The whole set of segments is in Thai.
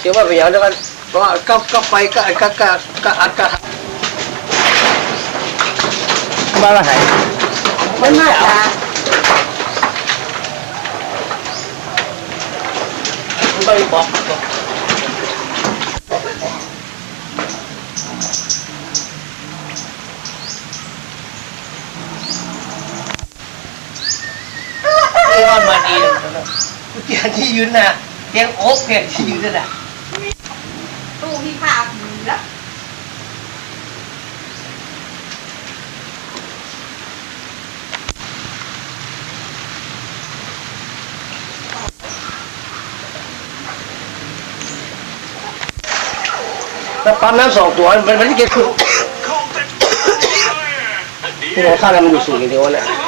เดี๋ยวเดี๋ยวเชื่อว่าไปอย่างเดียวกันว่าก็ก็ไปก็ก็ก็ก็อัดก็บ้านละไหนมันน่าจะไม่บอก ที่ว่ามาดี เตียงที่ยืนน่ะเตียงโอ๊กเนี่ยที่ยืนนั่นน่ะตู้พี่ผ้าแล้วแล้วปั๊มน้ำสองตัวมันมันจะเก็บคือที่เราข้าวมันอยู่สูงอย่างเดียวแหละ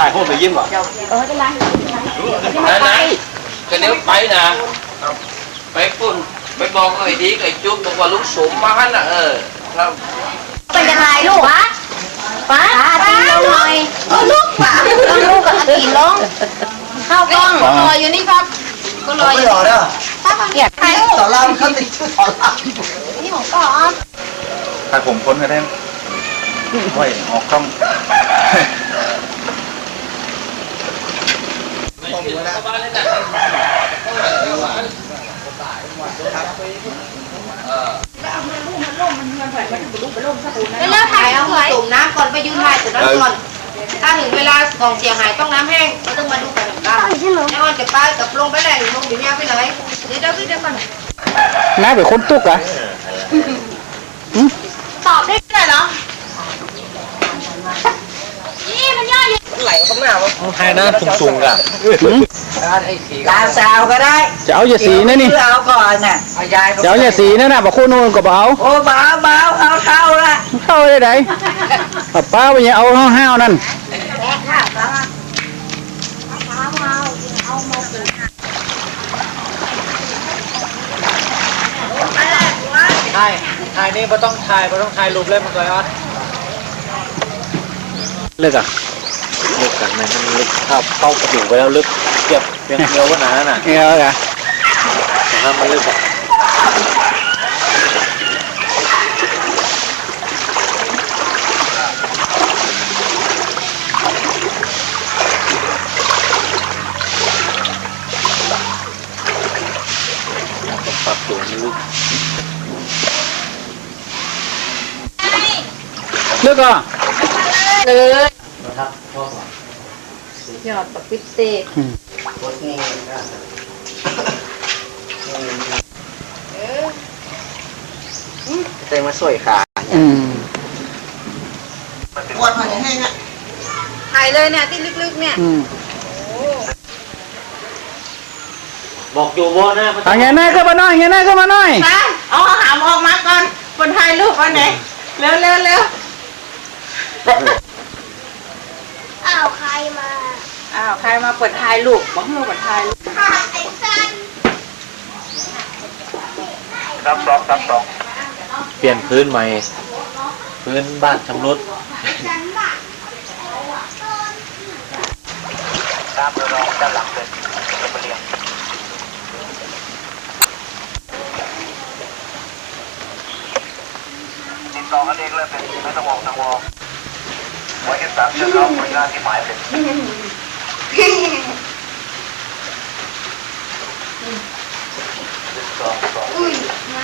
ถ่ายโคตรไปยิ้มว่ะเออเป็นไรนั่นนะก็เดี๋ยวไปนะไปปุ่นไปบอกไอ้ดีกับไอ้จุ๊บบอกว่าลูกสมมาหันน่ะเออครับเป็นยังไงลูกวะป้าตีลงหน่อยเออลูกป้าต้องลูกกับตีลงเข้ากล้องรออยู่นี่ครับก็รออยู่ต่อเด้อป้าเกียดใครลูกต่อรามเขาติดชื่อต่อรามนี่ผมก็อ๋อถ่ายผมพ้นกันได้ไว้ออกกล้อง แล้วถ่ายเอาไว้ตุ่มน้ำก่อนไปยืนถ่ายตุ่มน้ำก่อนถ้าถึงเวลาของเสียหายต้องน้ำแห้งก็ต้องมาดูกันกันไอ้วันจะไปกับลงไปไหนลงเดี๋ยวนี้ไปไหนเดี๋ยวเดี๋ยวเดี๋ยวก่อนน้าเป็นคนตุกอะตอบได้ไหมเหรอนี่มันย่อย ไหลข้างหน้าวะถ่ายหน้าสูงๆอะไอ้สีลาสาวก็ได้จะเอาอย่าสีนะนี่เพื่อเอาก่อนน่ะเอายายเขาจะเอาอย่าสีนั่นน่ะบอกคู่นู้นก็บอกเอาโอ้เบาเบาเอาเท่าละเข้าได้ไหนป้าป้าไปยังเอาห้าวๆนั่นถ่ายถ่ายนี่ไม่ต้องถ่ายไม่ต้องถ่ายรูปเล่มมันก่อนออดเลิกอะ ลึกกันไหมันลึกเข้าเข้ากระดูกไปแล้วลึกเจ็บเพียงเดียวก็หนาน่ะเออนะห้ามมันลึกอะปรับตัวมันลึกลึกอะเลยนะครับ ยอดปักพิเศษเออเต็มมาสวยขาอืมปวดหัวแห้งอะถ่ายเลยเนี่ยที่ลึกๆเนี่ยอืมบอกอยู่ว่านะมันเอาเงี้ยหน้าเข้ามาหน่อยเงี้ยหน้าเข้ามาหน่อยไปเอาหามออกมาก่อนคนถ่ายรูปวันไหนเร็วเร็วเร็วอ้าวใครมา อ้าวใครมาเปิดถ่ายรูปบอกให้มาเปิดถ่ายรูปไอ้สันครับสองครับสองเปลี่ยนพื้นใหม่ พื้นบ้านชำรุดสันบ้าตามเรือรองด้านหลังเลยจะไปเรียงติดต่อกันเองเลยเป็นไม่ต้องมองทางวอไว้แค่สามเชือกเข้าหน่วยงานที่หมายเป็น สองสอง อุ้ยมา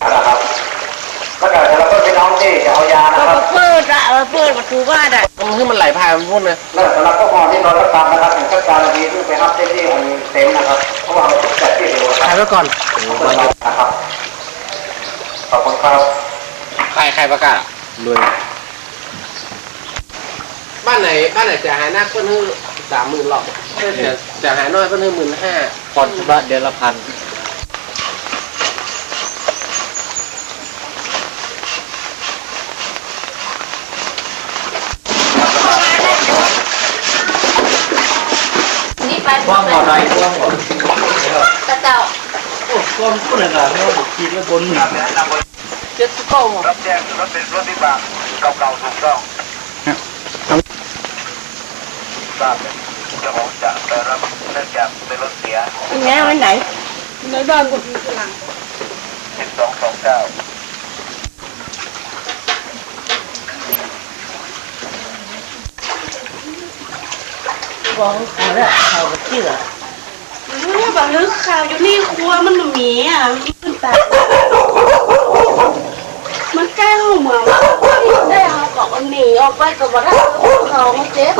อะไร นะครับก็เดี๋ยวเราก็พี่น้องที่จะเอายานะครับ เปิดอะเปิดประตูบ้านอะมันให้มันไหลผ่านมันพุ่นเลยแล้วสำหรับพวกหอที่นอนรับตามนะครับถึงขั้นการดีที่ไปรับที่ที่อันเต็มนะครับเพราะว่าเราจัดที่เดียวคถ่ายรับไว้ก่อนนะครับขอบคุณครับใครใครประกาศอะด้วยบ้านไหนบ้านไหนจะหาหน้าเพิ่นให้สามหมื่นหรอกจะจะหาน้อยเพิ่นให้หมื่นห้าผ่อนชำระเดือนละพัน ว่างหมดไรว่างหมดตะเจ้าโอ้ก้อนพูดอะไรไม่ว่าบุกคิดแล้วบนเจ็ดสิบเก้ามรับแจ้งรถเป็นรถที่บางเก่าๆถูกต้องทราบจ้าของจะไปรับเนื่องจากเป็นรถเสียแง่ไว้ไหนในบ้านกูหลังสิบสองสองเก้า บองเขาแล้วเขาก็เชื่อเนี่ยแบบนึกข่าวอยู่นี่ครัวมันหมีอะมันแตกมันแกล้ห้องเมือนได้เขาบอกว่าหนีออกไปกับว่าถ้าเขามาเจ็บ